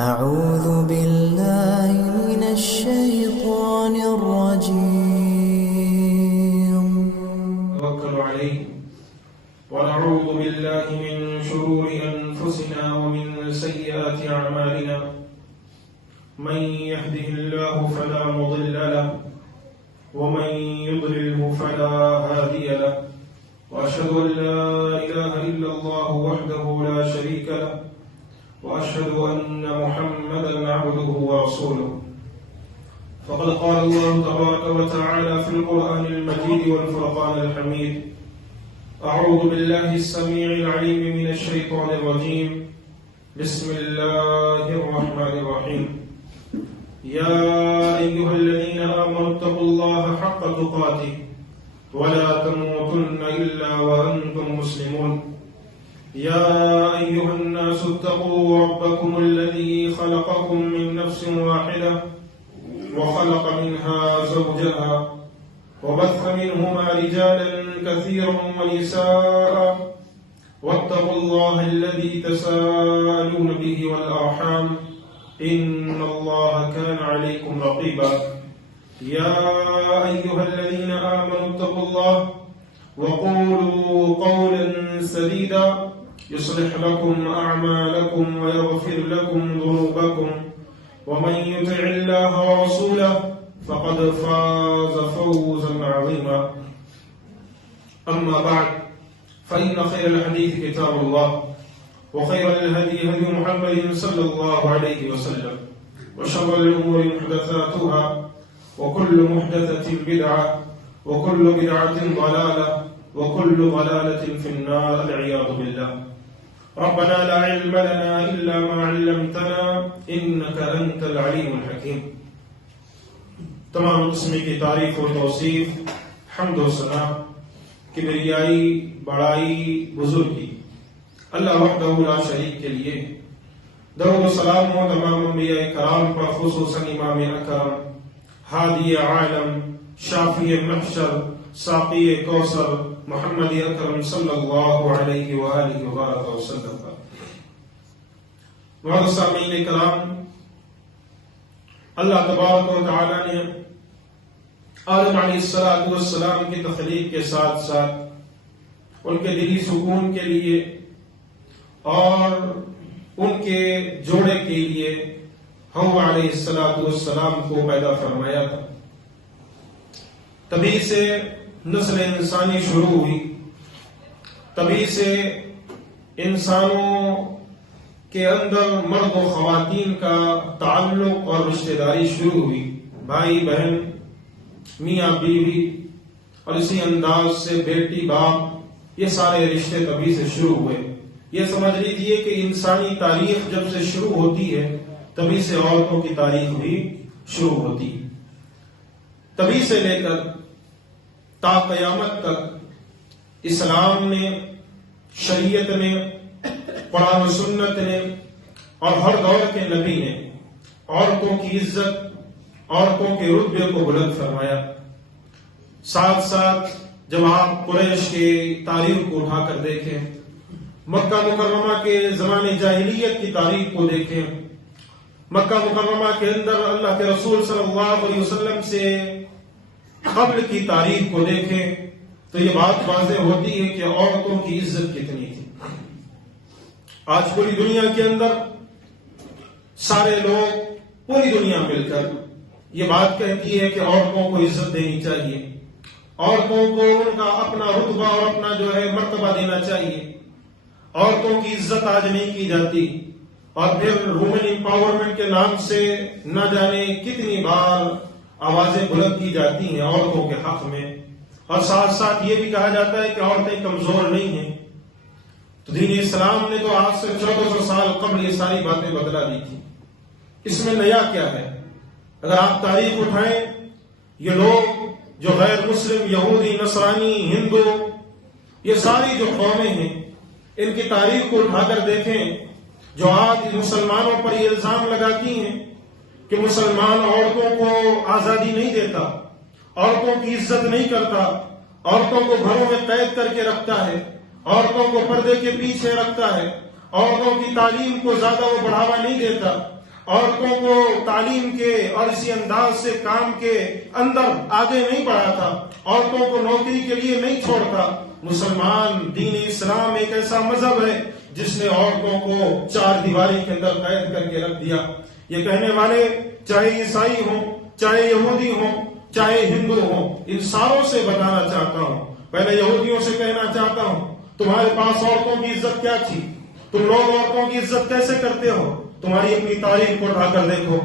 أعوذ بالله من الشيطان الرجيم. توكل عليه ونعوذ بالله من شرور أنفسنا ومن سيئات أعمالنا من يهده الله فلا مضل له ومن يضلله فلا هادي له وأشهد أن لا إله إلا الله وحده لا شريك له وأشهد أن محمدا عبده ورسوله. فقد قال الله تبارك وتعالى في القرآن المجيد والفرقان الحميد: أعوذ بالله السميع العليم من الشيطان الرجيم. بسم الله الرحمن الرحيم. يا أيها الذين آمنوا اتقوا الله حق تقاته ولا تموتن إلا وأنتم مسلمون. يا أيها الناس اتقوا ربكم الذي خلقكم من نفس واحدة وخلق منها زوجها وبث منهما رجالا كثيرا ونساء واتقوا الله الذي تساءلون به والأرحام إن الله كان عليكم رقيبا. يا أيها الذين آمنوا اتقوا الله وقولوا قولا سديدا يصلح لكم أعمالكم ويغفر لكم ذنوبكم ومن يطع الله ورسوله فقد فاز فوزا عظيما. أما بعد فإن خير الحديث كتاب الله وخير الهدي هدي محمد صلى الله عليه وسلم وشر الأمور محدثاتها وكل محدثة بدعة وكل بدعة ضلالة وكل ضلالة في النار والعياذ بالله. ربنا لا علم لنا إلا ما علمتنا إنك أنت العليم الحكيم. تمام قسم کی تعریف و توصیف، حمد و ثنا، کبریائی، بڑائی، بزرگی اللہ وحدہ لا شریک کے لیے. درود و سلام ہو تمام انبیاء کرام پر، خصوصاً امام اکرم، ہادی عالم، شافی محشر، ساقی کوثر محمد اکرم صلی اللہ علیہ وآلہ وبارک وسلم. معزز سامعین کرام، اللہ تبارک و تعالی نے آدم علیہ السلام کی تخلیق کے ساتھ ساتھ ان کے دلی سکون کے لیے اور ان کے جوڑے کے لیے حوا علیہ السلام کو پیدا فرمایا تھا. تبھی سے نسل انسانی شروع ہوئی، تبھی سے انسانوں کے اندر مرد و خواتین کا تعلق اور رشتہ داری شروع ہوئی، بھائی بہن، میاں بیوی، اور اسی انداز سے بیٹی باپ، یہ سارے رشتے تبھی سے شروع ہوئے. یہ سمجھ لیجیے کہ انسانی تاریخ جب سے شروع ہوتی ہے تبھی سے عورتوں کی تاریخ بھی شروع ہوتی ہے. تبھی سے لے کر تا قیامت تک اسلام نے، شریعت نے، قرآن و سنت نے اور ہر دور کے نبی نے عورتوں کی عزت، عورتوں کے رتبے کو بلند فرمایا. ساتھ ساتھ جب آپ قریش کے تاریخ کو اٹھا کر دیکھیں، مکہ مکرمہ کے زمانے جاہلیت کی تاریخ کو دیکھیں، مکہ مکرمہ کے اندر اللہ کے رسول صلی اللہ علیہ وسلم سے قبل کی تاریخ کو دیکھیں تو یہ بات واضح ہوتی ہے کہ عورتوں کی عزت کتنی تھی. آج پوری دنیا کے اندر سارے لوگ، پوری دنیا مل کر یہ بات کہتی ہے کہ عورتوں کو عزت دینی چاہیے، عورتوں کو ان کا اپنا رتبہ اور اپنا جو ہے مرتبہ دینا چاہیے. عورتوں کی عزت آج نہیں کی جاتی، اور پھر وومن امپاورمنٹ کے نام سے نہ جانے کتنی بار آوازیں بلند کی جاتی ہیں عورتوں کے حق میں، اور ساتھ ساتھ یہ بھی کہا جاتا ہے کہ عورتیں کمزور نہیں ہیں. تو دین اسلام نے تو آج سے 1400 سال قبل یہ ساری باتیں بدلا دی تھی. اس میں نیا کیا ہے؟ اگر آپ تاریخ اٹھائیں، یہ لوگ جو غیر مسلم، یہودی، نصرانی، ہندو، یہ ساری جو قومیں ہیں، ان کی تاریخ کو اٹھا کر دیکھیں. جو آج مسلمانوں پر یہ الزام لگاتی ہیں کہ مسلمان عورتوں کو آزادی نہیں دیتا، عورتوں کی عزت نہیں کرتا، عورتوں کو گھروں میں قید کر کے رکھتا ہے، عورتوں کو پردے کے پیچھے رکھتا ہے، عورتوں کی تعلیم کو زیادہ وہ بڑھاوا نہیں دیتا، عورتوں کو تعلیم کے اور اسی انداز سے کام کے اندر آگے نہیں بڑھاتا، عورتوں کو نوکری کے لیے نہیں چھوڑتا۔ مسلمان دین اسلام ایک ایسا مذہب ہے جس نے عورتوں کو چار دیواری کے اندر قید کر کے رکھ دیا۔ یہ کہنے والے چاہے عیسائی ہوں، چاہے یہودی ہوں، چاہے ہندو ہوں، ان ساروں سے بتانا چاہتا ہوں، پہلے یہودیوں سے کہنا چاہتا ہوں، تمہارے پاس عورتوں کی عزت کیا تھی؟ تم لوگ عورتوں کی عزت کیسے کرتے ہو؟ تمہاری اپنی تاریخ کو اٹھا کر دیکھو،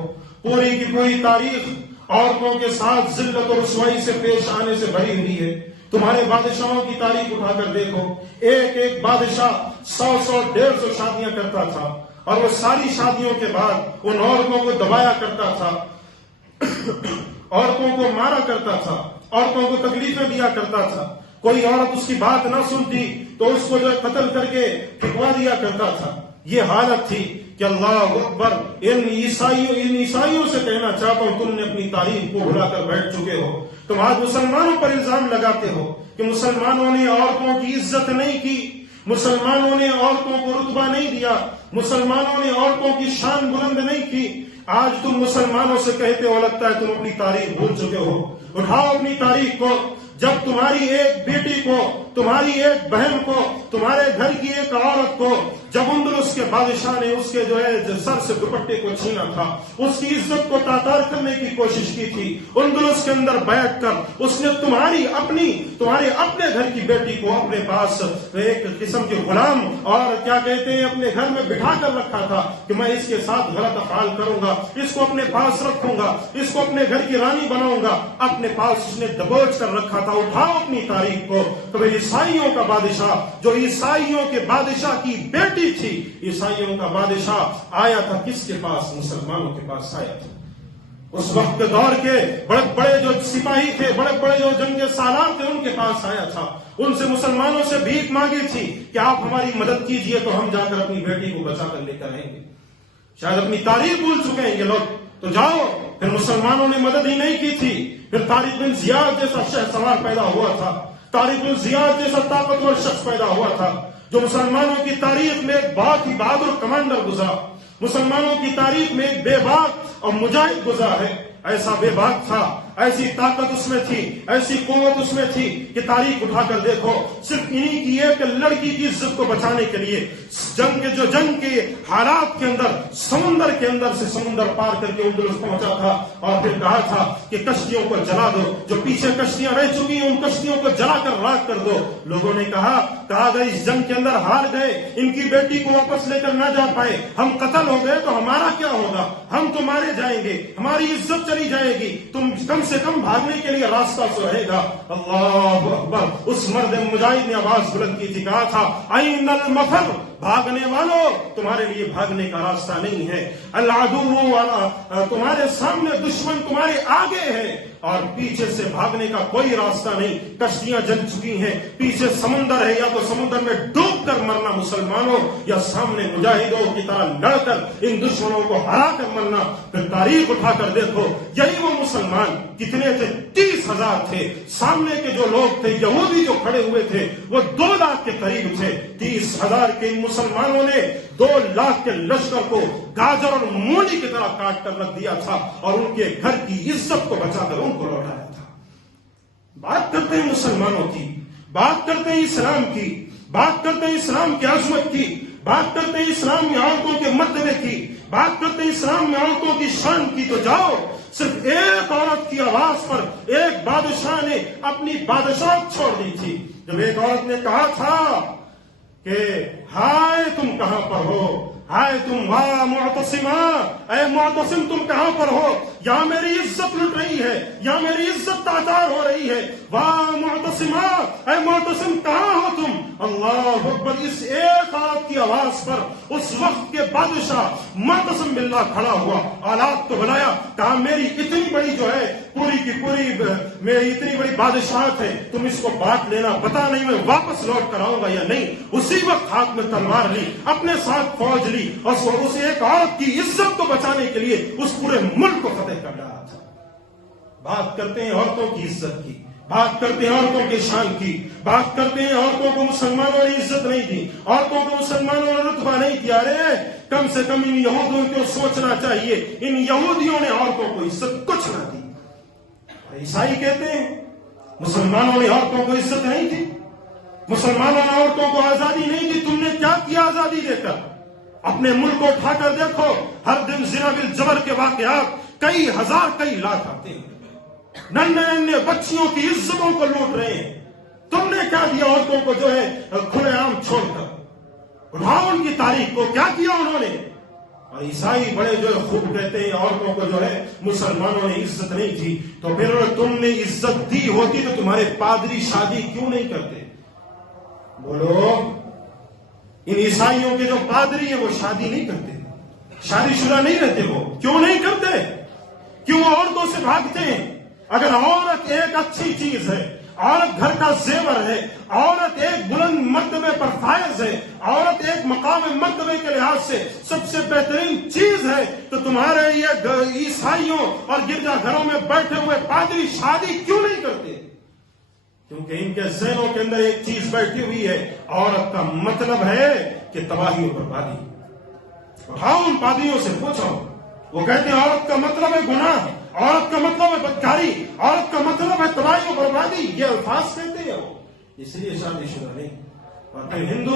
پوری کی پوری تاریخ عورتوں کے ساتھ ذلت اور رسوائی سے پیش آنے سے بھری ہوئی ہے۔ تمہارے بادشاہوں کی تاریخ اٹھا کر دیکھو، ایک ایک بادشاہ 100-150 شادیاں کرتا تھا، اور وہ ساری شادیوں کے بعد ان عورتوں کو دبایا کرتا تھا، عورتوں کو مارا کرتا تھا، عورتوں کو تکلیفیں دیا کرتا تھا۔ کوئی عورت اس کی بات نہ سنتی تو اس کو جو ہے قتل کر کے پھینکوا دیا کرتا تھا۔ یہ حالت تھی کہ اللہ اکبر، ان عیسائیوں سے کہنا چاہتا ہوں، تم نے اپنی تاریخ کو بھلا کر بیٹھ چکے ہو۔ تم آج مسلمانوں پر الزام لگاتے ہو کہ مسلمانوں نے عورتوں کی عزت نہیں کی، مسلمانوں نے عورتوں کو رتبہ نہیں دیا، مسلمانوں نے عورتوں کی شان بلند نہیں کی۔ آج تم مسلمانوں سے کہتے ہو، لگتا ہے تم اپنی تاریخ بھول چکے ہو۔ اٹھاؤ اپنی تاریخ کو، جب تمہاری ایک بیٹی کو، تمہاری ایک بہن کو، تمہارے گھر کی ایک عورت کو جب اندلس کے بادشاہ نے اس کے جو ہے سر سے دوپٹے کو چھینا تھا، اس کی عزت کو تاتار کرنے کی کوشش کی تھی، اندلس کے اندر بیٹھ کر اس نے تمہارے اپنے گھر کی بیٹی کو اپنے پاس ایک قسم کے غلام اور کیا کہتے ہیں اپنے گھر میں بٹھا کر رکھا تھا کہ میں اس کے ساتھ غلط افعال کروں گا، اس کو اپنے پاس رکھوں گا، اس کو اپنے گھر کی رانی بناؤں گا، اپنے پاس اس نے دبوچ کر رکھا تھا۔ اٹھاؤ اپنی تاریخ کو۔ تو عیسائیوں کا بادشاہ، جو عیسائیوں کے بادشاہ کی بیٹی تھی، عیسائیوں کا بادشاہ آیا تھا کس کے پاس؟ مسلمانوں کے پاس آیا تھا۔ اس وقت کے دور کے بڑے بڑے جو سپاہی تھے، بڑے بڑے جو جنگ کے سالار تھے، ان کے پاس آیا تھا، ان سے مسلمانوں سے بھیک مانگی تھی کہ آپ ہماری مدد کیجئے تو ہم جا کر اپنی بیٹی کو بچا کر لے کر آئیں گے۔ شاید اپنی تاریخ بھول چکے ہیں یہ لوگ، تو جاؤ۔ پھر مسلمانوں نے مدد ہی نہیں کی تھی، پھر طارق بن زیاد جیسا شہ سوار پیدا ہوا تھا، طارق بن زیاد جیسا طاقتور شخص پیدا ہوا تھا، جو مسلمانوں کی تاریخ میں ایک بہت ہی بہادر کمانڈر گزرا، مسلمانوں کی تاریخ میں ایک بے باک اور مجاہد گزرا ہے۔ ایسا بے باک تھا، ایسی طاقت اس میں تھی، ایسی قوت اس میں تھی کہ تاریخ اٹھا کر دیکھو، صرف انہی کی ایک لڑکی کی عزت کو بچانے کے لیے جنگ کے حالات کے اندر سمندر کے اندر سے سمندر پار کر کے اندلس پہنچا تھا، اور پھر کہا تھا کہ کشتیوں کو جلا دو، جو پیچھے کشتیاں رہ چکی ہیں ان کشتیوں کو جلا کر راکھ کر دو۔ لوگوں نے کہا اگر اس جنگ کے اندر ہار گئے، ان کی بیٹی کو واپس لے کر نہ جا پائے، ہم قتل ہو گئے تو ہمارا کیا ہوگا؟ ہم تو مارے جائیں گے، ہماری عزت چلی جائے گی، تم کم سے کم بھاگنے کے لیے راستہ تو رہے گا۔ اللہ اکبر، اس مرد مجاہد نے آواز بلند کی تھی، کہا تھا این المفر، بھاگنے والوں تمہارے لیے بھاگنے کا راستہ نہیں ہے، العدو والا، تمہارے سامنے دشمن تمہارے آگے ہے اور پیچھے سے بھاگنے کا کوئی راستہ نہیں۔ کشتیاں جل چکی ہیں، پیچھے سمندر ہے، یا تو سمندر میں ڈوب کر مرنا مسلمانوں، یا سامنے مجاہدوں کی طرح لڑ کر ان دشمنوں کو ہرا کر مرنا۔ پھر تاریخ اٹھا کر دیکھو، یہی وہ مسلمان کتنے تھے؟ 30,000 تھے۔ سامنے کے جو لوگ تھے یہودی جو کھڑے ہوئے تھے وہ 2 لاکھ کے قریب تھے۔ 30,000 کے مسلمانوں نے 2 لاکھ کے لشکر کو گاجر اور مولی کی طرح کاٹ کر رکھ دیا تھا اور ان کے گھر کی عزت کو بچا کر ان کو لوٹایا تھا۔ بات کرتے ہیں مسلمانوں کی، بات کرتے ہیں اسلام کی، بات کرتے ہیں اسلام کی عظمت کی، بات کرتے ہیں اسلام میں عورتوں کے مرتبے کی، بات کرتے ہیں اسلام میں عورتوں کی شان کی، تو جاؤ، صرف ایک عورت کی آواز پر ایک بادشاہ نے اپنی بادشاہت چھوڑ دی تھی۔ جب ایک عورت نے کہا تھا کہ ہائے تم کہاں پر ہو، ہائے تم، واہ معتصمہ، اے معتصم تم کہاں پر ہو، یہاں میری عزت لٹ رہی ہے، یہاں میری عزت تاطار ہو رہی ہے، واہ معتصمہ، اے معتصم کہاں ہو تم؟ اللہ اکبر، اس ایک عورت کی آواز پر اس وقت کے بادشاہ معتصم باللہ کھڑا ہوا، آلات کو بلایا، کہا میری اتنی بڑی جو ہے پوری کی پوری میری اتنی بڑی بادشاہت ہے، تم اس کو بات لینا، بتا نہیں میں واپس لوٹ کر آؤں گا یا نہیں۔ اسی وقت ہاتھ میں تلوار لی، اپنے ساتھ فوج لی، اور اس ایک عورت کی عزت کو بچانے کے لیے اس پورے ملک کو فتح کر ڈالا تھا۔ بات کرتے ہیں عورتوں کی عزت کی، بات کرتے ہیں عورتوں کے شان کی، بات کرتے ہیں عورتوں کو مسلمانوں نے عزت نہیں دی، عورتوں کو مسلمانوں نے رتبہ نہیں دیا. ارے کم سے کم ان یہودیوں کو سوچنا چاہیے، ان یہودیوں نے عورتوں کو عزت کچھ نہ دی. عیسائی کہتے ہیں مسلمانوں نے عورتوں کو عزت نہیں دی، مسلمانوں نے عورتوں کو آزادی نہیں دی. تم نے کیا کیا آزادی دے کر؟ اپنے ملک کو اٹھا کر دیکھو، ہر دن زنا بالجبر کے واقعات کئی ہزار کئی لاکھ آتے ہیں. ننھے ننھے بچیوں کی عزتوں کو لوٹ رہے ہیں. تم نے کیا دیا عورتوں کو جو ہے کھلے عام چھوڑ کر؟ اٹھاؤ ان کی تاریخ کو، کیا کیا انہوں نے؟ اور عیسائی بڑے جو ہے خوب کہتے ہیں عورتوں کو جو ہے مسلمانوں نے عزت نہیں دی. تو پھر تم نے عزت دی ہوتی تو تمہارے پادری شادی کیوں نہیں کرتے؟ بولو، ان عیسائیوں کے جو پادری ہیں وہ شادی نہیں کرتے، شادی شدہ نہیں رہتے. وہ کیوں نہیں کرتے؟ کیوں وہ عورتوں سے بھاگتے ہیں؟ اگر عورت ایک اچھی چیز ہے، عورت گھر کا زیور ہے، عورت ایک بلند مرتبے پر فائز ہے، عورت ایک مقام مرتبے کے لحاظ سے سب سے بہترین چیز ہے، تو تمہارے یہ عیسائیوں اور گرجا گھروں میں بیٹھے ہوئے پادری شادی کیوں نہیں کرتے؟ کیونکہ ان کے ذہنوں کے اندر ایک چیز بیٹھی ہوئی ہے، عورت کا مطلب ہے کہ تباہی و بربادی. اٹھاؤ ان پادریوں سے پوچھو، وہ کہتے ہیں عورت کا مطلب ہے گناہ، عورت کا مطلب ہے بدکاری، عورت کا مطلب ہے تباہی و بربادی. یہ الفاظ کہتے ہیں وہ، اس لیے شادی شدہ نہیں. اور پھر ہندو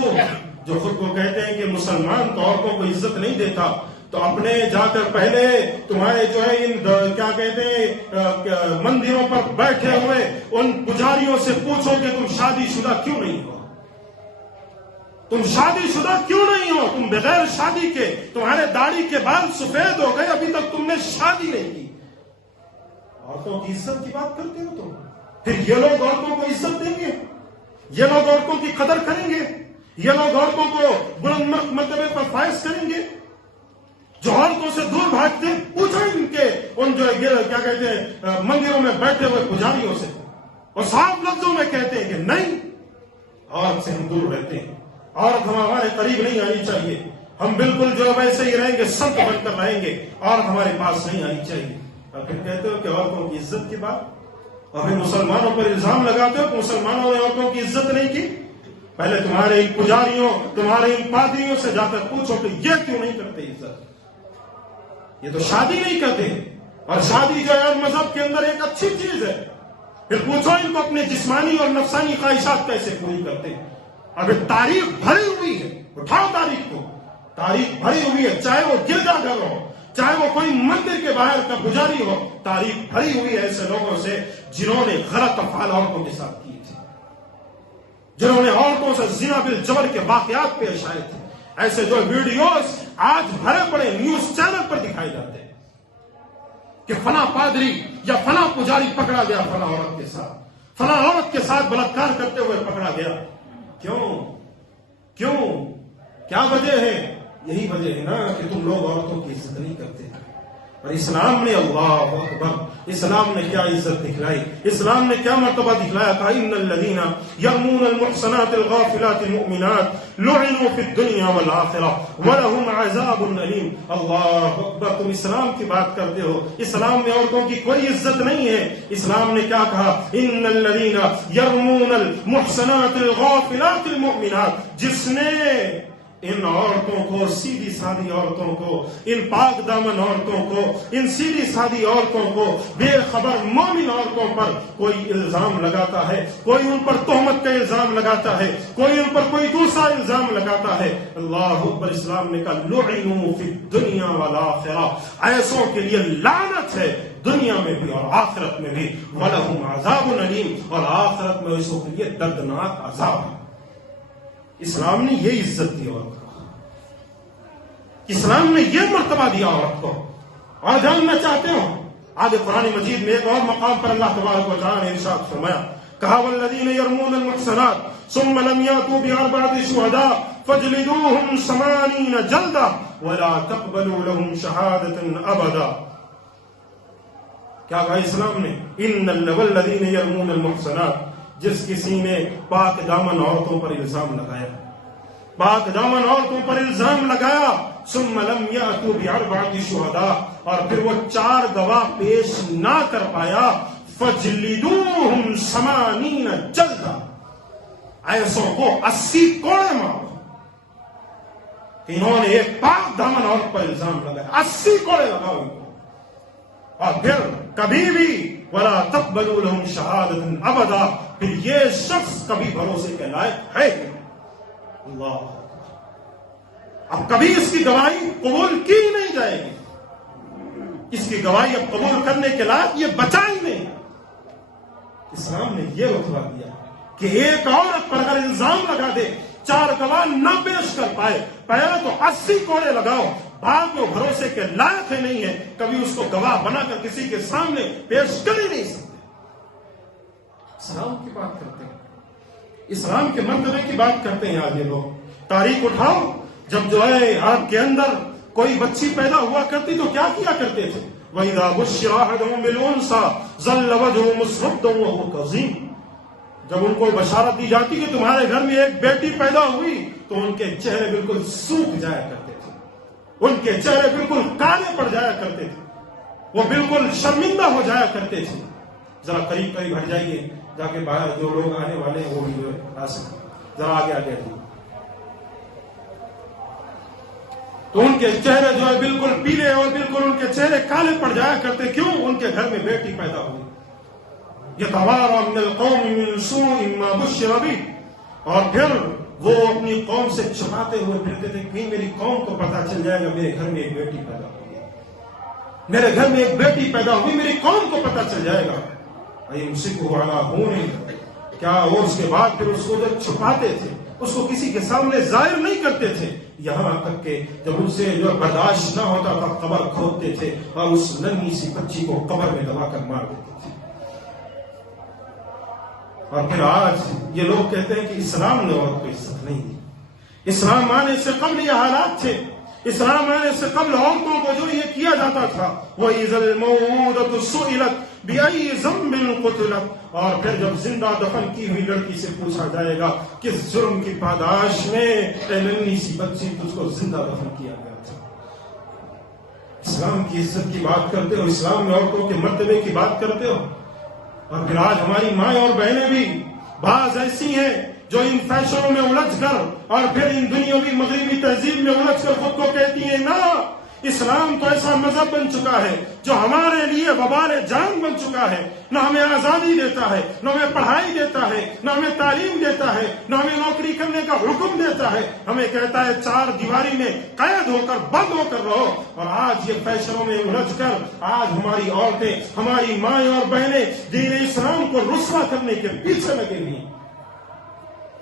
جو خود کو کہتے ہیں کہ مسلمان تو عورتوں کو عزت نہیں دیتا، تو اپنے جا کر پہلے تمہارے جو ہے ان کیا کہتے ہیں مندروں پر بیٹھے ہوئے ان پجاریوں سے پوچھو کہ تم شادی شدہ کیوں نہیں ہو؟ تم شادی شدہ کیوں نہیں ہو؟ تم بغیر شادی کے، تمہارے داڑھی کے بال سفید ہو گئے، ابھی تک تم نے شادی نہیں کی. عورتوں کی عزت کی بات کرتے ہو تم؟ پھر یہ لوگ عورتوں کو عزت دیں گے؟ یہ لوگ عورتوں کی قدر کریں گے؟ یہ لوگ عورتوں کو بلند مرتبے پر فائز کریں گے؟ جو عورتوں سے دور بھاگتے ہیں، پوچھو ان کے ان جو کیا کہتے ہیں مندروں میں بیٹھے ہوئے پجاریوں سے، اور صاف لفظوں میں کہتے ہیں کہ نہیں، عورت سے ہم دور رہتے ہیں، عورت ہمارے قریب نہیں آنی چاہیے، ہم بالکل جو ویسے ہی رہیں گے، سنت بن کر رہیں گے، عورت ہمارے پاس نہیں آنی چاہیے. اور پھر کہتے ہو کہ عورتوں کی عزت کی بات، اور پھر مسلمانوں پر الزام لگاتے ہو کہ مسلمانوں نے عورتوں کی عزت نہیں کی. پہلے تمہارے ان پجاریوں، تمہارے ان پادریوں سے جا کر پوچھو کہ یہ کیوں نہیں کرتے عزت؟ یہ تو شادی نہیں کرتے، اور شادی جو ہے مذہب کے اندر ایک اچھی چیز ہے. پھر پوچھو ان کو اپنے جسمانی اور نفسانی خواہشات کیسے پوری کرتے. اگر تاریخ بھری ہوئی ہے، اٹھاؤ تاریخ کو، تاریخ بھری ہوئی ہے، چاہے وہ گرجا گھر ہو، چاہے وہ کوئی مندر کے باہر کا پجاری ہو، تاریخ بھری ہوئی ہے ایسے لوگوں سے جنہوں نے غلط افعال عورتوں کے ساتھ کیے تھے، جنہوں نے عورتوں سے زنا بالجبر کے واقعات پیش آئے تھے. ایسے جو ویڈیوز آج بھرے پڑے نیوز چینل پر دکھائے جاتے ہیں کہ فلاں پادری یا فلاں پجاری پکڑا گیا فلاں عورت کے ساتھ، فلاں عورت کے ساتھ بلاತ್ಕಾರ کرتے ہوئے پکڑا گیا. کیوں؟ کیا وجہ ہے؟ یہی وجہ ہے نا کہ تم لوگ عورتوں کی عزت نہیں کرتے. اور اسلام نے، اللہ اکبر، اسلام نے کیا عزت دکھلائی، اسلام نے کیا مرتبہ دکھلایا تھا. ان الذین یرمون المحصنات الغافلات المؤمنات لعنوا فی الدنیا والآخرہ ولہم عذاب علیم. اللہ اکبر، تم اسلام کی بات کرتے ہو، اسلام میں عورتوں کی کوئی عزت نہیں ہے. اسلام نے کیا کہا؟ ان الذین یرمون المحصنات الغافلات المؤمنات، جس نے ان عورتوں کو، سیدھی سادی عورتوں کو، ان پاک دامن عورتوں کو، ان سیدھی سادی عورتوں کو، بے خبر مومن عورتوں پر کوئی الزام لگاتا ہے، کوئی ان پر تہمت کا الزام لگاتا ہے، کوئی ان پر کوئی دوسرا الزام لگاتا ہے. اللہ اکبر، اسلام نے کہا لعنوا فی الدنیا والآخرہ، ایسوں کے لیے لعنت ہے دنیا میں بھی اور آخرت میں بھی. ولہم عذاب علیم، اور آخرت میں ایسوں کے لیے دردناک عذاب ہے. اسلام نے یہ عزت دی عورت کو، اسلام نے یہ مرتبہ دیا عورت کو. اور جاننا چاہتے ہو آگے قرآن مجید میں ایک اور مقام پر اللہ تبارک و تعالی نے ارشاد فرمایا، کہا والذین یرمون المحصنات ثم لم یاتوا باربعۃ شہداء فاجلدوہم 80 جلدہ ولا تقبلوا لهم شہادۃ ابدا. کیا کہا اسلام نے؟ ان والذین یرمون المحصنات، جس کسی نے پاک دامن عورتوں پر الزام لگایا، پاک دامن عورتوں پر الزام لگایا، ثم لم یأتوا باربعۃ شہداء، اور پھر وہ 4 گواہ پیش نہ کر پایا، فجلدوہم 80 جلدہ، ایسوں کو 80 کوڑے مارو۔ انہوں نے ایک پاک دامن عورت پر الزام لگایا، 80 کوڑے لگاؤ ان کو، اور پھر کبھی بھی ولا تقبلوا لهم شہادۃ ابدا، پھر یہ شخص کبھی بھروسے کے لائق ہے کہ اللہ، اب کبھی اس کی گواہی قبول کی نہیں جائے گی، اس کی گواہی اب قبول کرنے کے لائق یہ بچا ہی نہیں۔ اسلام نے یہ رتبہ دیا کہ ایک عورت پر اگر الزام لگا دے، 4 گواہ نہ پیش کر پائے، پہلے تو 80 کوڑے لگاؤ، بعد میں بھروسے کے لائق ہے نہیں ہے، کبھی اس کو گواہ بنا کر کسی کے سامنے پیش کر ہی نہیں سکتے۔ اسلام کی بات کرتے ہیں، اسلام کے مرتبے کی بات کرتے ہیں آج یہ لوگ۔ تاریخ اٹھاؤ، جب جو ہے آپ کے اندر کوئی بچی پیدا ہوا کرتی تو کیا کیا کرتے تھے؟ وَإِذَا بُشِّرَ أَحَدُهُم بِالْأُنثَىٰ ظَلَّ وَجْهُهُ مُسْوَدًّا وَهُوَ كَظِيمٌ، جب ان کو بشارت دی جاتی کہ تمہارے گھر میں ایک بیٹی پیدا ہوئی تو ان کے چہرے بالکل سوکھ جایا کرتے تھے، ان کے چہرے بالکل کالے پڑ جایا کرتے تھے، وہ بالکل شرمندہ ہو جایا کرتے تھے۔ ذرا قریب قریب ہٹ جائیے، جا کے باہر جو لوگ آنے والے ہیں وہ بھی جو آ سکیں، ذرا آگے آگے آئیے۔ تو ان کے چہرے جو ہے بالکل پیلے اور بالکل ان کے چہرے کالے پڑ جایا کرتے، کیوں؟ ان کے گھر میں بیٹی پیدا ہوئی۔ یتوارا من القوم من سوء ما بشر بہ، اور پھر وہ اپنی قوم سے چھپاتے ہوئے پھرتے تھے، کہیں میری قوم کو پتا چل جائے گا میرے گھر میں ایک بیٹی پیدا ہوئی ہے، میرے گھر میں ایک بیٹی پیدا ہوئی، میری قوم کو پتا چل جائے گا۔ ایمسکہ علی ہون، کیا اور اس کے بعد پھر اس کو جو چھپاتے تھے، اس کو کسی کے سامنے ظاہر نہیں کرتے تھے، یہاں تک کہ جب ان سے جو برداشت نہ ہوتا تھا قبر کھودتے تھے اور اس ننھی سی بچی کو قبر میں دبا کر مار دیتے تھے۔ اور پھر آج یہ لوگ کہتے ہیں کہ اسلام نے عورت کو عزت نہیں دی۔ اسلام آنے سے قبل یہ حالات تھے، اسلام آنے سے قبل عورتوں کو جو یہ کیا جاتا تھا، وَإِذَا الْمَوْءُودَةُ سُئِلَتْ بِأَيِّ ذَنبٍ قُتِلَتْ، اور پھر جب زندہ دفن کی ہوئی لڑکی سے پوچھا جائے گا کس جرم کی پاداش میں اے ننھی سی بچی تجھ کو زندہ دفن کیا گیا تھا۔ اسلام کی عزت کی بات کرتے ہو، اسلام میں عورتوں کے مرتبے کی بات کرتے ہو، اور پھر آج ہماری مائیں اور بہنیں بھی بعض ایسی ہیں جو ان فیشنوں میں الجھ کر اور پھر ان دنیاوی مغربی تہذیب میں الجھ کر خود کو کہتی ہیں نا، اسلام تو ایسا مذہب بن چکا ہے جو ہمارے لیے وبال جان بن چکا ہے، نہ ہمیں آزادی دیتا ہے، نہ ہمیں پڑھائی دیتا ہے، نہ ہمیں تعلیم دیتا ہے، نہ ہمیں نوکری کرنے کا حکم دیتا ہے، ہمیں کہتا ہے 4 دیواری میں قید ہو کر بند ہو کر رہو۔ اور آج یہ فیشنوں میں الجھ کر آج ہماری عورتیں، ہماری مائیں اور بہنیں دین اسلام کو رسوا کرنے کے پیچھے لگے ہوئی۔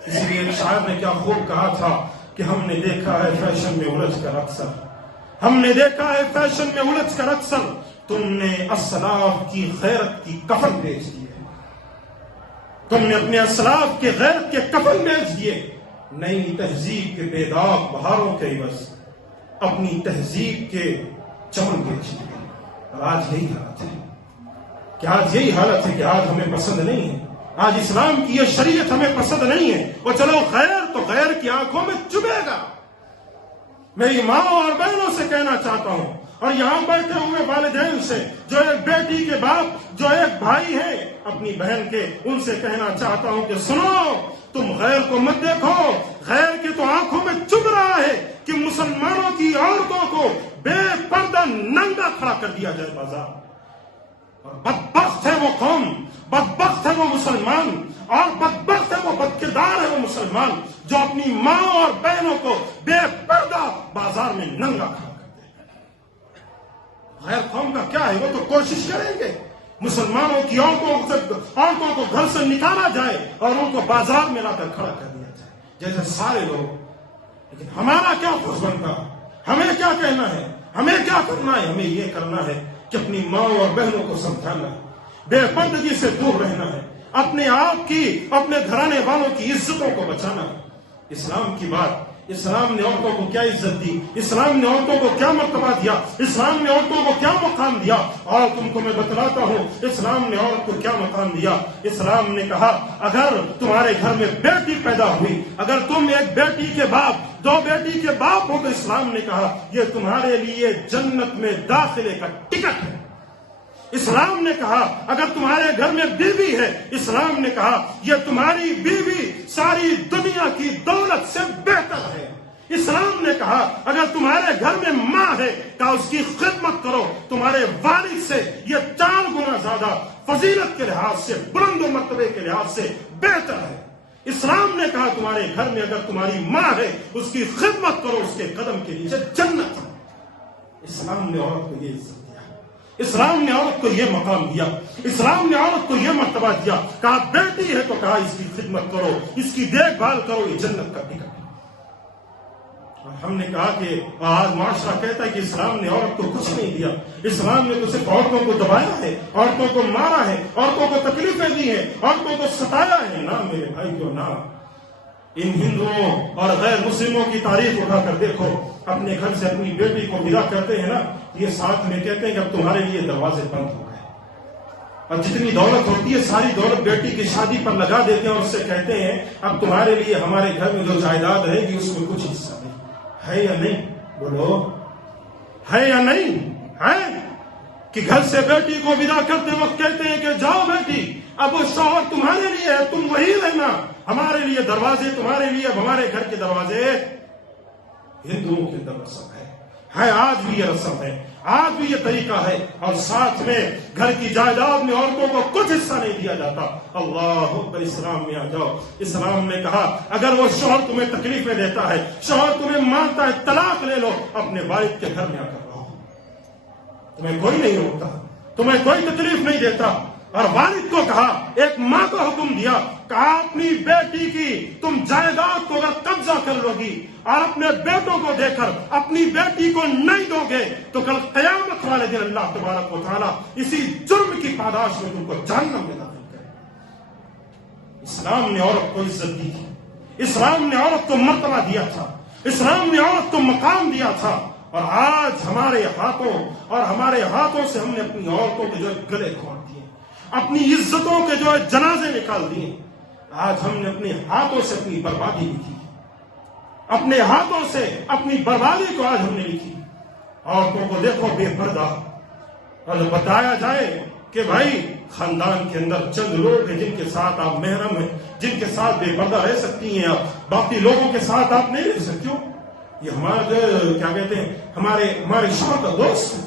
اس لیے ایک شاعر نے کیا خوب کہا تھا کہ ہم نے دیکھا ہے فیشن میں الجھ کر اکثر، ہم نے دیکھا ہے فیشن میں الجھ کر اکثر تم نے اسلاف کی غیرت کی کفن بیچ دی ہے، تم نے اپنے اسلاف کے غیرت کے کفن بیچ دیے، نئی تہذیب کے بے داغ بہاروں کے عوض اپنی تہذیب کے چمن بیچ دیے۔ اور آج یہی حالت ہے کہ آج ہمیں پسند نہیں ہے، آج اسلام کی یہ شریعت ہمیں پسند نہیں ہے، اور چلو غیر تو غیر کی آنکھوں میں چبھے گا۔ میری ماں اور بہنوں سے کہنا چاہتا ہوں، اور یہاں بیٹھے ہوئے والدین سے جو ایک بیٹی کے باپ، جو ایک بھائی ہے اپنی بہن کے، ان سے کہنا چاہتا ہوں کہ سنو، تم غیر کو مت دیکھو، غیر کے تو آنکھوں میں چبھ رہا ہے کہ مسلمانوں کی عورتوں کو بے پردہ ننگا کھڑا کر دیا جائے بازار۔ اور بدبخت ہے وہ قوم، بدبخت ہے وہ مسلمان، اور بدبخت ہے وہ بدکردار ہے وہ مسلمان جو اپنی ماں اور بہنوں کو بے پردہ بازار میں ننگا کھڑا کرتے ہیں۔ غیر قوم کا کیا ہے، وہ تو کوشش کریں گے مسلمانوں کی عورتوں کو گھر سے نکالا جائے اور ان کو بازار میں لا کر کھڑا کر دیا جائے جیسے سارے لوگ۔ لیکن ہمارا کیا فرض بنتا، ہمیں کیا کہنا ہے، ہمیں کیا کرنا ہے؟ ہمیں یہ کرنا ہے کہ اپنی ماں اور بہنوں کو سمجھانا ہے، بے پردگی سے دور رہنا ہے، اپنے آپ کی، اپنے گھرانے والوں کی عزتوں کو بچانا ہے۔ اسلام کی بات، اسلام نے عورتوں کو کیا عزت دی، اسلام نے عورتوں کو کیا مرتبہ دیا، اسلام نے عورتوں کو کیا مقام دیا، اور تم کو میں بتلاتا ہوں اسلام نے عورت کو کیا مقام دیا۔ اسلام نے کہا اگر تمہارے گھر میں بیٹی پیدا ہوئی، اگر تم ایک بیٹی کے باپ، 2 بیٹی کے باپ ہو، تو اسلام نے کہا یہ تمہارے لیے جنت میں داخلے کا ٹکٹ ہے، اسلام نے کہا اگر تمہارے گھر میں بیوی ہے، اسلام نے کہا یہ تمہاری بیوی ساری دنیا کی دولت سے بہتر ہے۔ اسلام نے کہا اگر تمہارے گھر میں ماں ہے کہا اس کی خدمت کرو، تمہارے والد سے یہ 4 گنا زیادہ فضیلت کے لحاظ سے، بلند و مرتبے کے لحاظ سے بہتر ہے۔ اسلام نے کہا تمہارے گھر میں اگر تمہاری ماں ہے اس کی خدمت کرو، اس کے قدم کے نیچے جنت ہے۔ اسلام نے عورت کو یہ عزت دیا، اسلام نے عورت کو یہ مقام دیا، اسلام نے عورت کو یہ مرتبہ دیا، کہا بیٹی ہے تو کہا اس کی خدمت کرو، اس کی دیکھ بھال کرو، یہ جنت کا ٹکٹ ہے۔ اور ہم نے کہا کہ آج معاشرہ کہتا ہے کہ اسلام نے عورت کو کچھ نہیں دیا، اسلام نے تو صرف عورتوں کو دبایا ہے، عورتوں کو مارا ہے، عورتوں کو تکلیفیں دی ہیں، عورتوں کو ستایا ہے۔ نہ میرے بھائیو نہ، ان ہندوؤں اور غیر مسلموں کی تاریخ اٹھا کر دیکھو، اپنے گھر سے اپنی بیٹی کو ودا کرتے ہیں نا، یہ ساتھ میں کہتے ہیں کہ اب تمہارے لیے دروازے بند ہو گئے، اور جتنی دولت ہوتی ہے ساری دولت بیٹی کی شادی پر لگا دیتے ہیں، اور اس سے کہتے ہیں اب تمہارے لیے ہمارے گھر میں جو جائیداد رہے گی اس میں کچھ حصہ نہیں ہے۔ یا نہیں؟ بولو ہے یا نہیں ہے؟ کہ گھر سے بیٹی کو ودا کرتے وقت کہتے ہیں کہ جاؤ بیٹی، اب وہ شوہر تمہارے لیے ہے، تم وہی رہنا، ہمارے لیے دروازے تمہارے لیے، اب ہمارے گھر کے دروازے۔ ہندوؤں کے اندر رسم ہے، آج بھی یہ رسم ہے، آج بھی یہ طریقہ ہے، اور ساتھ میں گھر کی جائیداد میں عورتوں کو کچھ حصہ نہیں دیا جاتا۔ اللہ اکبر، اسلام میں آ جاؤ۔ اسلام نے کہا اگر وہ شوہر تمہیں تکلیفیں دیتا ہے، شوہر تمہیں مارتا ہے، طلاق لے لو، اپنے والد کے گھر میں آ کر رہو، تمہیں کوئی نہیں روکتا، تمہیں کوئی تکلیف نہیں دیتا۔ اور والد کو کہا، ایک ماں کو حکم دیا، کہا اپنی بیٹی کی تم جائیداد کو اگر قبضہ کر لو گی اور اپنے بیٹوں کو دے کر اپنی بیٹی کو نہیں دو گے تو کل قیامت والے دن اللہ تبارک و تعالیٰ اسی جرم کی پاداش میں تم کو جہنم میں داخل کرے۔ اسلام نے عورت کو عزت دی تھی، اسلام نے عورت کو مرتبہ دیا تھا، اسلام نے عورت کو مقام دیا تھا، اور آج ہمارے ہاتھوں سے ہم نے اپنی عورتوں کے جو گلے کھول دیے، اپنی عزتوں کے جو جنازے نکال دیے۔ آج ہم نے اپنے ہاتھوں سے اپنی بربادی لکھی، اپنے ہاتھوں سے اپنی بربادی کو آج ہم نے لکھی۔ عورتوں کو دیکھو بے پردہ، اور بتایا جائے کہ بھائی خاندان کے اندر چند لوگ ہیں جن کے ساتھ آپ محرم ہیں، جن کے ساتھ بے پردہ رہ سکتی ہیں آپ، باقی لوگوں کے ساتھ آپ نہیں رہ سکتی ہو۔ یہ ہمارا جو کیا کہتے ہیں ہمارے شوہر کا دوست ہے،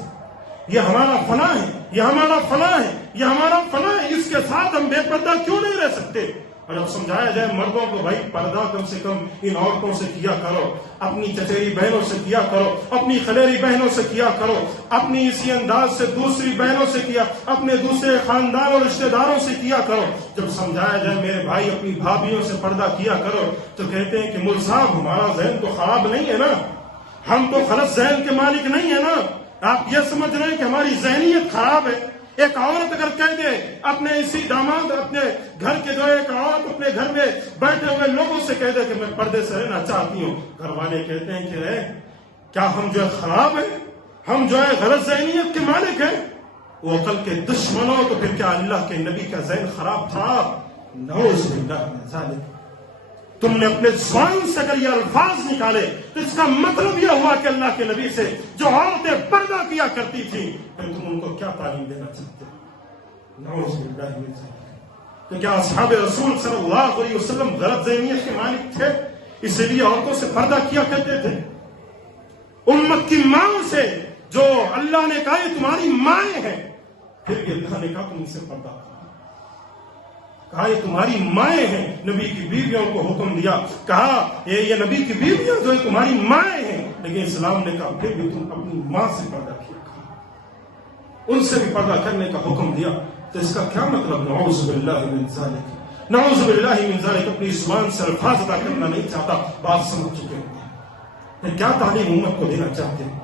یہ ہمارا فلاں ہے، یہ ہمارا فلاں ہے، یہ ہمارا فلاں ہے، اس کے ساتھ ہم بے پردہ کیوں نہیں رہ سکتے؟ اور اب سمجھایا جائے مردوں کو، بھائی پردہ کم سے کم ان عورتوں سے کیا کرو، اپنی چچیری بہنوں سے کیا کرو، اپنی خلیری بہنوں سے کیا کرو، اپنی اسی انداز سے دوسری بہنوں سے کیا، اپنے دوسرے خاندان اور رشتہ داروں سے کیا کرو۔ جب سمجھایا جائے میرے بھائی اپنی بھابھیوں سے پردہ کیا کرو تو کہتے ہیں کہ مول صاحب ہمارا ذہن تو خراب نہیں ہے نا، ہم تو غلط ذہن کے مالک نہیں ہے نا، آپ یہ سمجھ رہے ہیں کہ ہماری ذہنیت خراب ہے۔ ایک عورت اگر کہہ دے اپنے اسی داماد، اپنے گھر کے جو ایک عورت اپنے گھر میں بیٹھے ہوئے لوگوں سے کہہ دے کہ میں پردے سے رہنا چاہتی ہوں، گھر والے کہتے ہیں کہ کیا ہم جو ہے خراب ہیں، ہم جو ہے غلط ذہنیت کے مالک ہیں؟ وہ عقل کے دشمنوں، تو پھر کیا اللہ کے نبی کا ذہن خراب تھا؟ نعوذ باللہ من ذالک۔ تم نے اپنے زبان سے اگر یہ الفاظ نکالے تو اس کا مطلب یہ ہوا کہ اللہ کے نبی سے جو عورتیں پردہ کیا کرتی تھیں پھر تم ان کو کیا تعلیم دینا چاہتے ہو؟ نعوذ باللہ من ذالک۔ تو کیا اصحاب رسول صلی اللہ علیہ وسلم غلط ذہنیت کے مالک تھے اس لیے عورتوں سے پردہ کیا کرتے تھے؟ امت کی ماں سے جو اللہ نے کہا یہ تمہاری مائیں ہیں، پھر بھی اللہ نے کہا تم ان سے پردہ کرو، کہا یہ تمہاری مائیں ہیں۔ نبی کی بیویوں کو حکم دیا، کہا یہ نبی کی بیویاں جو تمہاری مائیں ہیں، لیکن اسلام نے کہا پھر بھی تم اپنی ماں سے پردہ کیا کرو، ان سے بھی پردہ کرنے کا حکم دیا۔ تو اس کا کیا مطلب؟ نعوذ باللہ من ذالک، نعوذ باللہ من ذالک۔ اپنی زبان سے الفاظ ادا کرنا نہیں چاہتا، بات سمجھ چکے ہیں کیا تعلیم امت کو دینا چاہتے ہیں۔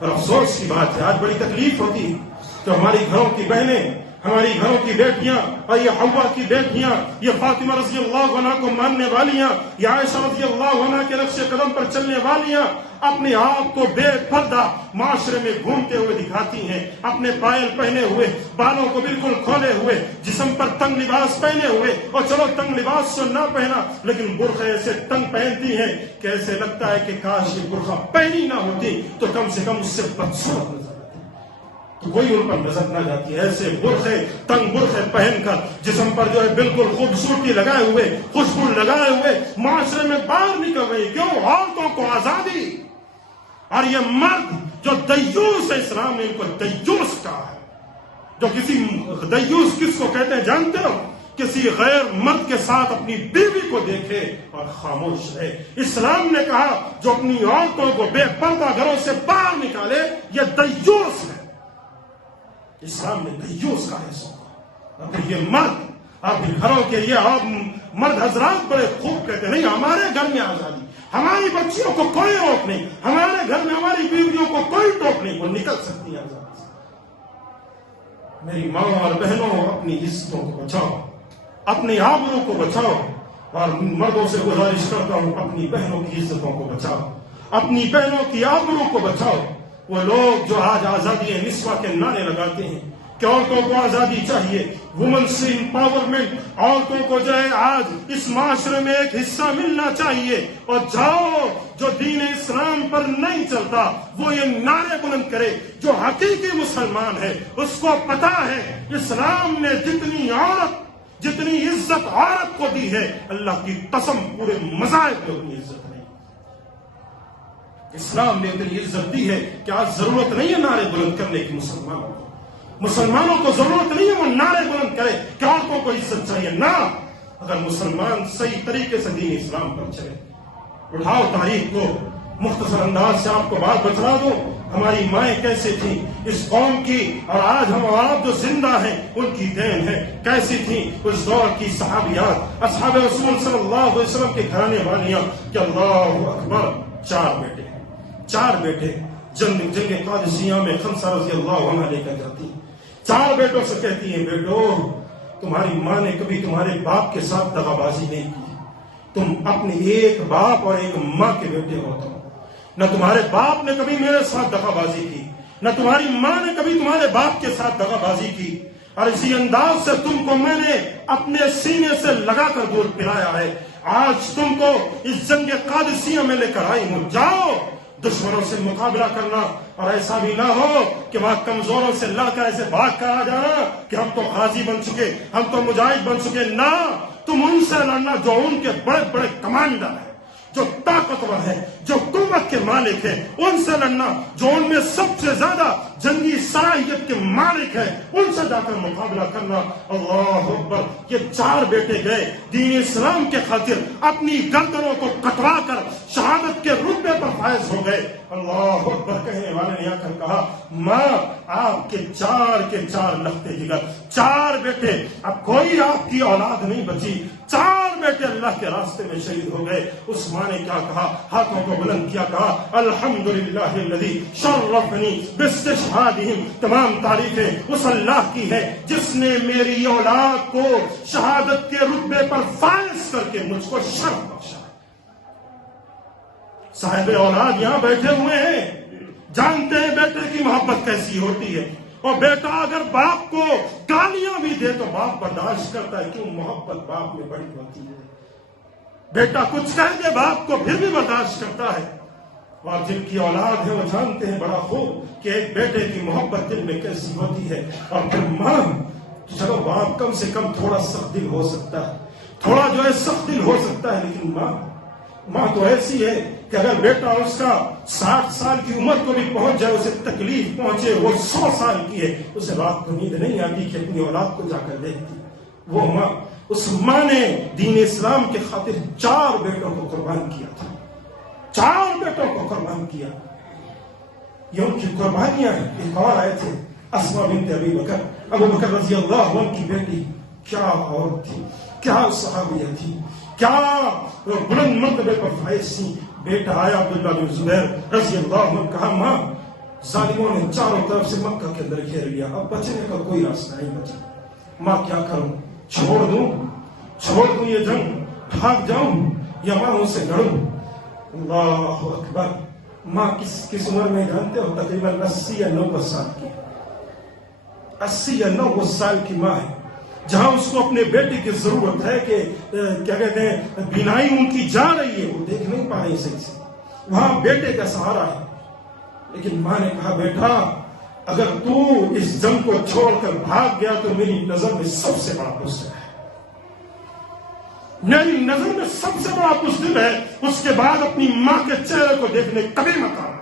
اور افسوس کی بات ہے آج بڑی تکلیف ہوتی ہے کہ ہماری گھروں کی بہنیں، ہماری گھروں کی بیٹیاں، اور یہ حوا کی بیٹیاں، یہ فاطمہ رضی اللہ عنہ کو ماننے والیاں، یہ عائشہ رضی اللہ عنہ کے نقش قدم پر چلنے والیاں اپنے آپ کو بے پردہ معاشرے میں گھومتے ہوئے دکھاتی ہیں، اپنے پائل پہنے ہوئے، بالوں کو بالکل کھولے ہوئے، جسم پر تنگ لباس پہنے ہوئے، اور چلو تنگ لباس تو نہ پہنا لیکن برقع ایسے تنگ پہنتی ہیں کہ ایسے لگتا ہے کہ کاش یہ برقع پہنی نہ ہوتی تو کم سے کم اس سے بدصورت نظر آتی۔ تو کوئی ان پر نظر نہ جاتی. ایسے برقعے تنگ برقعے پہن کر جسم پر جو ہے بالکل خوبصورتی لگائے ہوئے, خوشبو لگائے ہوئے معاشرے میں باہر نکل رہی. کیوں؟ عورتوں کو آزادی. اور یہ مرد جو دیوس ہے, اسلام نے ان کو دیوس کہا ہے. جو کسی دیوس کس کو کہتے ہیں جانتے ہو؟ کسی غیر مرد کے ساتھ اپنی بیوی کو دیکھے اور خاموش رہے. اسلام نے کہا جو اپنی عورتوں کو بے پردہ گھروں سے باہر نکالے یہ دیوس ہے. اسلام نے دیوس کہا ہے سو. اور پھر یہ مرد اپنے گھروں کے یہ مرد حضرات بڑے خوب کہتے ہیں نہیں ہمارے گھر میں آزادی, ہماری بچیوں کو کوئی روک نہیں, ہمارے گھر میں ہماری بیویوں کو کوئی ٹوک نہیں, وہ نکل سکتی ہے آزادی سے. میری ماں اور بہنوں اپنی عزتوں کو بچاؤ, اپنی آبروں کو بچاؤ. اور مردوں سے گزارش کرتا ہوں اپنی بہنوں کی عزتوں کو بچاؤ, اپنی بہنوں کی آبروں کو بچاؤ. وہ لوگ جو آج آزادی نسواں کے نعرے لگاتے ہیں کہ عورتوں کو آزادی چاہیے, وومنس امپاورمنٹ, عورتوں کو جو ہے آج اس معاشرے میں ایک حصہ ملنا چاہیے, اور جاؤ جو دین اسلام پر نہیں چلتا وہ یہ نعرے بلند کرے. جو حقیقی مسلمان ہے اس کو پتا ہے اسلام نے جتنی عزت عورت کو دی ہے, اللہ کی قسم پورے مذاہب کو اتنی عزت نہیں. اسلام نے اتنی عزت دی ہے کہ آج ضرورت نہیں ہے نعرے بلند کرنے کی. مسلمانوں کو ضرورت نہیں ہے وہ نعرے بلند کرے کہ عورتوں کو عزت چاہیے. نہ, اگر مسلمان صحیح طریقے سے دین اسلام پر چلے. اٹھاؤ تاریخ کو, مختصر انداز سے آپ کو بات بتلا دو ہماری مائیں کیسے تھیں اس قوم کی, اور آج ہم آپ جو زندہ ہیں ان کی دین ہے. کیسی تھیں اس دور کی صحابیات, اصحاب رسول صلی اللہ علیہ وسلم کے گھرانے والیاں کہ اللہ اکبر, 4 بیٹے جنگ قادسیہ میں خنسہ رضی اللہ عنہ لے کر جاتی. 4 بیٹوں سے کہتی ہیں بیٹو تمہاری ماں نے کبھی تمہارے باپ کے ساتھ دغا بازی نہیں کی. تم اپنے ایک باپ اور ایک ماں کے بیٹے ہوتے ہو. نہ تمہارے باپ نے کبھی میرے ساتھ دغا بازی کی, نہ تمہاری ماں نے کبھی تمہارے باپ کے ساتھ دغا بازی کی. اور اسی انداز سے تم کو میں نے اپنے سینے سے لگا کر دودھ پلایا ہے. آج تم کو اس جنگ قادسیہ میں لے کر آئی ہوں. جاؤ دشمنوں سے مقابلہ کرنا, اور ایسا بھی نہ ہو کہ وہاں کمزوروں سے لڑ کر ایسے بھاگ کر آ جانا کہ ہم تو غازی بن چکے, ہم تو مجاہد بن چکے. نہ, تم ان سے لڑنا جو ان کے بڑے بڑے کمانڈر ہیں, جو طاقتور ہیں, جو قوت کے مالک ہیں. ان سے لڑنا جو ان میں سب سے زیادہ جنگی صلاحیت کے مالک ہیں, ان سے جا کر مقابلہ کرنا. اللہ اکبر. یہ 4 بیٹے گئے دین اسلام کے خاطر, اپنی گردنوں کو کٹوا کر شہادت کے رتبے پر فائز ہو گئے. اللہ اکبر. کہنے والے نے آ کر کہا ماں آپ کے 4 لختے جگر, 4 بیٹے, اب کوئی آپ کی اولاد نہیں بچی. 4 بیٹے اللہ کے راستے میں شہید ہو گئے. اس ماں نے کیا کہا, ہاتھوں کو بلند کیا, کہا الحمدللہ الذی شرفنی باستشہادہم. تمام تعریفیں اس اللہ کی ہے جس نے میری اولاد کو شہادت کے رتبے پر فائز کر کے مجھ کو شرف بخشا. صاحب اولاد یہاں بیٹھے ہوئے ہیں, جانتے ہیں بیٹے کی محبت کیسی ہوتی ہے. اور بیٹا اگر باپ کو گالیاں بھی دے تو باپ برداشت کرتا ہے. کیوں؟ محبت باپ میں بڑی ہوتی ہے. بیٹا کچھ کہہ دے باپ کو پھر بھی برداشت کرتا ہے. اور جن کی اولاد ہے وہ جانتے ہیں بڑا خوب کہ ایک بیٹے کی محبت دل میں کیسی ہوتی ہے. اور پھر ماں, چلو باپ کم سے کم تھوڑا سخت دل ہو سکتا ہے, تھوڑا جو ہے سخت دل ہو سکتا ہے, لیکن ماں تو ایسی ہے کہ اگر بیٹا اس کا 60 سال کی عمر کو بھی پہنچ جائے, اسے تکلیف پہنچے, وہ 100 سال کی ہے, اسے رات کو نیند نہیں آتی کہ اپنی اولاد کو جا کر دیکھتی. وہ ماں, اس ماں نے دین اسلام کے خاطر 4 بیٹوں کو قربان کیا تھا. 4 بیٹوں کو قربان کیا. یہ ان کی قربانیاں ہیں. ایک اور آئے تھے اسماء بنت ابی بکر, ابو بکر رضی اللہ عنہ کی بیٹی. کیا عورت تھی, کیا صحابیہ تھی, کیا بلند مرتبے پر فائز تھی. بیٹا آیا عبداللہ بن زبیر رضی اللہ عنہ, کہا ماں ظالموں نے چاروں طرف سے مکہ کے اندر گھیر لیا, اب بچنے کا کوئی راستہ نہیں بچا. ماں کیا کروں, چھوڑ دوں یہ جنگ, بھاگ جاؤں یا ماں سے لڑوں. اللہ اکبر. ماں کس عمر میں جانتے ہو؟ تقریباً 80 یا 90 سال کی. 80 یا 90 سال کی ماں ہے. جہاں اس کو اپنے بیٹے کی ضرورت ہے کہ کیا کہتے ہیں بینائی ان کی جا رہی ہے, وہ دیکھ نہیں پا رہی صحیح سے, وہاں بیٹے کا سہارا ہے. لیکن ماں نے کہا بیٹا اگر تو اس جنگ کو چھوڑ کر بھاگ گیا تو میری نظر میں سب سے بڑا بزدل ہے، میری نظر میں سب سے بڑا بزدل ہے۔ اس کے بعد اپنی ماں کے چہرے کو دیکھنے کبھی مت آنا۔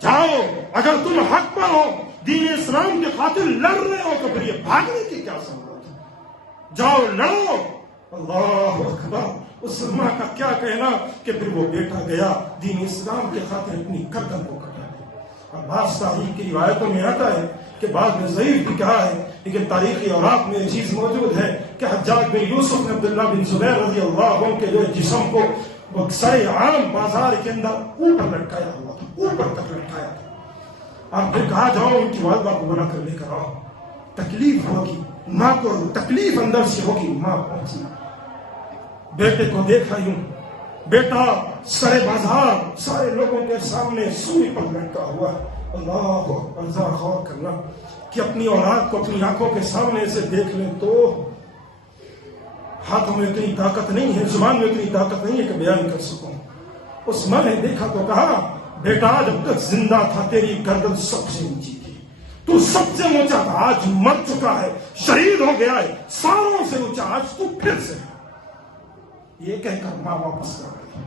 جاؤ، اگر تم حق پر ہو، دین اسلام کے خاطر لڑ رہے ہو، تو پھر یہ بھاگنے کی کیا ضرورت ہے؟ جاؤ لڑو۔ اللہ اکبر۔ اس ماں کا کیا کہنا کہ پھر وہ بیٹا گیا دین اسلام کے خاطر اپنی گردن کو کٹا دیا۔ اور بعض تاریخ کی روایتوں میں آتا ہے کہ بعض نے ضعیف بھی کہا ہے، لیکن تاریخی اوراق میں یہ چیز موجود ہے کہ حجاج بن یوسف نے عبداللہ بن زبیر رضی اللہ عنہ کے جو جسم کو وہ سرے عام بازار کے اندر اوپر لٹکایا ہوا تھا، اوپر تک لٹکایا تھا، اور پھر کہا جاؤ ان کی والدہ کو بنا کر لے کر آؤ، تکلیف ہوگی ماں کو، تکلیف اندر سے ہوگی۔ ماں پہنچی، بیٹے کو دیکھا یوں، بیٹا سرے بازار سارے لوگوں کے سامنے سوئی پر لٹکا ہوا ہے۔ اللہ اکبر، ذرا غور کرنا کہ اپنی اولاد کو اپنی آنکھوں کے سامنے سے دیکھ لیں تو ہاتھوں میں اتنی طاقت نہیں ہے، زبان میں اتنی طاقت نہیں ہے کہ بیان کر سکوں۔ اس ماں نے دیکھا تو کہا، بیٹا جب تک زندہ تھا تیری گردن سب سے اونچی تھی، تو سب سے اونچا تھا، آج مر چکا ہے، شہید ہو گیا ہے، ساروں سے اونچا، آج تو پھر سے ہے۔ یہ کہہ کر ماں واپس کر گئی،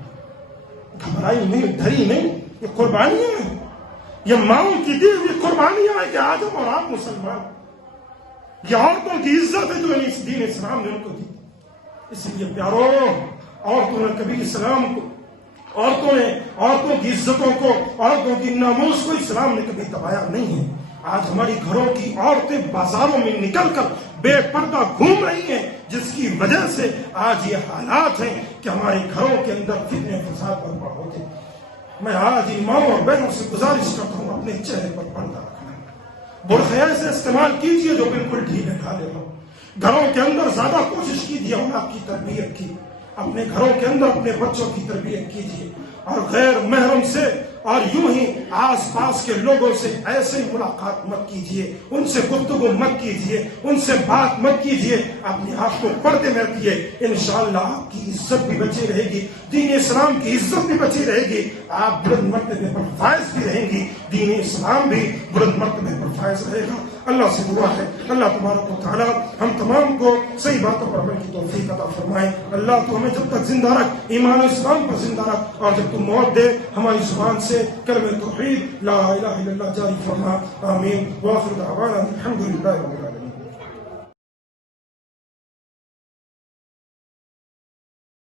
گھبرائی نہیں، ڈری نہیں۔ یہ قربانیاں ہیں، یہ ماؤں کی دی ہوئی قربانیاں ہیں کہ آج ہم اور آپ مسلمان، یہ عورتوں کی عزت ہے جو اس دین اسلام نے ان کو دی۔ اس لیے پیارو، عورتوں نے کبھی اسلام کو، عورتوں کی عزتوں کو، عورتوں کی ناموس کو اسلام نے کبھی دبایا نہیں ہے۔ آج ہماری گھروں کی عورتیں بازاروں میں نکل کر بے پردہ گھوم رہی ہیں، جس کی وجہ سے آج یہ حالات ہیں کہ ہمارے گھروں کے اندر فتنے فساد برپا ہوتے ہیں۔ میں آج ان ماؤں اور بہنوں سے گزارش کرتا ہوں، اپنے چہرے پر پردہ رکھنا، برقع ایسے استعمال کیجئے جو بالکل ڈھیلے ڈھالے ہوں۔ گھروں کے اندر زیادہ کوشش کیجیے اولاد کی تربیت کی، اپنے گھروں کے اندر اپنے بچوں کی تربیت کیجیے، اور غیر محرم سے اور یوں ہی آس پاس کے لوگوں سے ایسے ہی ملاقات مت کیجیے، ان سے گفتگو مت کیجیے، ان سے بات مت کیجیے، اپنے آپ کو پردے میں رکھیے۔ انشاءاللہ آپ کی عزت بھی بچی رہے گی، دین اسلام کی عزت بھی بچی رہے گی، آپ بلند مرتبے پر فائز بھی رہیں گی، دین اسلام بھی بلند مرتبے پر فائز رہے گا۔ اللہ سے دعا ہے اللہ تبارک و تعالی ہم تمام کو صحیح باتوں پر عمل کی توفیق عطا فرمائے۔ اللہ تو ہمیں جب تک زندہ رکھ، ایمان و اسلام پر زندہ رکھ، اور جب تو موت دے ہماری زبان سے کلمہ توحید لا الہ الا اللہ جاری فرما۔ آمین۔ وآخر دعوانا الحمد للہ رب العالمین۔